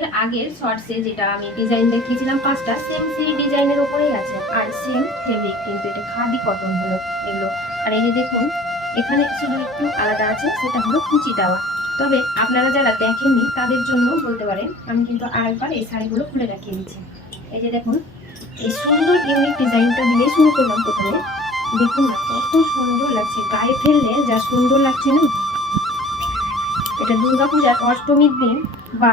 এর আগের শর্টসে যেটা আমি ডিজাইন দেখিয়েছিলাম 5টা, সেম সেই ডিজাইনের ওপরেই আছে আর সেম ফেব্রিক, কিন্তু এটা খাদি কটন হলো এগুলো। আর এই যে দেখুন এখানে শুধু একটু আলাদা আছে, সেটা হলো কুচি দেওয়া। তবে আপনারা যারা দেখেননি তাদের জন্য বলতে পারেন, আমি কিন্তু আরেকবার এই শাড়িগুলো খুলে দেখিয়ে দিচ্ছি। এই যে দেখুন এই সুন্দর ইউনিক ডিজাইনটা দিয়ে শুরু করলাম প্রথমে। দেখুন না কত সুন্দর লাগছে, গায়ে ফেললে যা সুন্দর লাগছে না। এটা দুর্গাপূজার অষ্টমীর দিন বা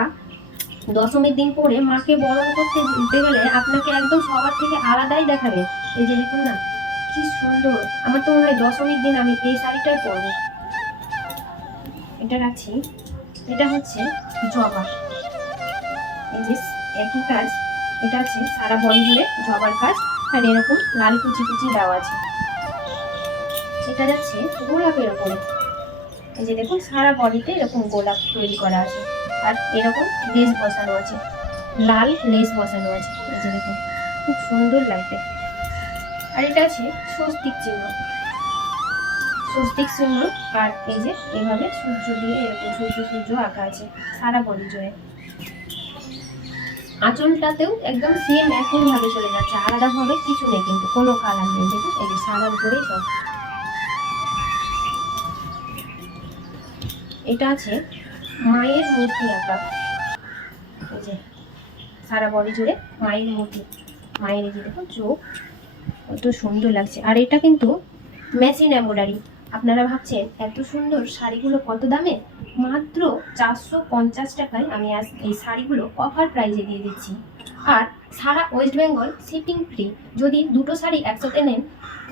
দশমীর দিন পরে মাকে বরণ করতে যেতে গেলে আপনাকে একদম সবার থেকে আলাদাই দেখাবে। এই যে দেখুন না কি সুন্দর, আমার তো মনে হয় দশমীর দিন আমি এই শাড়িটাই পরবো। এটা রাখছি, এটা হচ্ছে জবা। এই যে একই কাজ, এটা আছে সারা বডি জুড়ে জবার কাজ, আর এরকম লাল কুচি কুচি দেওয়া আছে। এটা যাচ্ছে গোলাপের ওপরে, এই যে দেখুন সারা বডিতে এরকম গোলাপ তৈরি করা আছে, আর এরকম লেস বসানো আছে, লাল লেস বসানো আছে। এই যে দেখুন খুব সুন্দর লাগবে। আর এটা আছে স্বস্তিক চিহ্ন, স্বস্তিক চিহ্ন। আর এই যে এইভাবে সূর্য দিয়ে এরকম সূর্য সূর্য আঁকা আছে সারা বডি জুড়ে। আঁচলটাতেও একদম সেম একই ভাবে চলে যাচ্ছে, আলাদা ভাবে কিছু নেই, কিন্তু কোনো কালার নেই। দেখুন এই যে সাদার উপরেই সব। এটা আছে মায়ের মূর্তি আঁকা, এই যে সারা বডি জুড়ে মায়ের মূর্তি, মায়ের এই যে দেখুন চোখ, কত সুন্দর লাগছে। আর এটা কিন্তু মেশিন এমব্রয়ডারি। আপনারা ভাবছেন এত সুন্দর শাড়িগুলো কত দামে? মাত্র 450 টাকায় আমি আজ এই শাড়িগুলো অফার প্রাইজে দিয়ে দিচ্ছি। আর সারা ওয়েস্ট বেঙ্গল শিপিং ফ্রি। যদি দুটো শাড়ি একসাথে নেন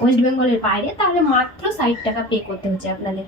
ওয়েস্ট বেঙ্গলের বাইরে, তাহলে মাত্র 60 টাকা পে করতে হচ্ছে আপনাদের।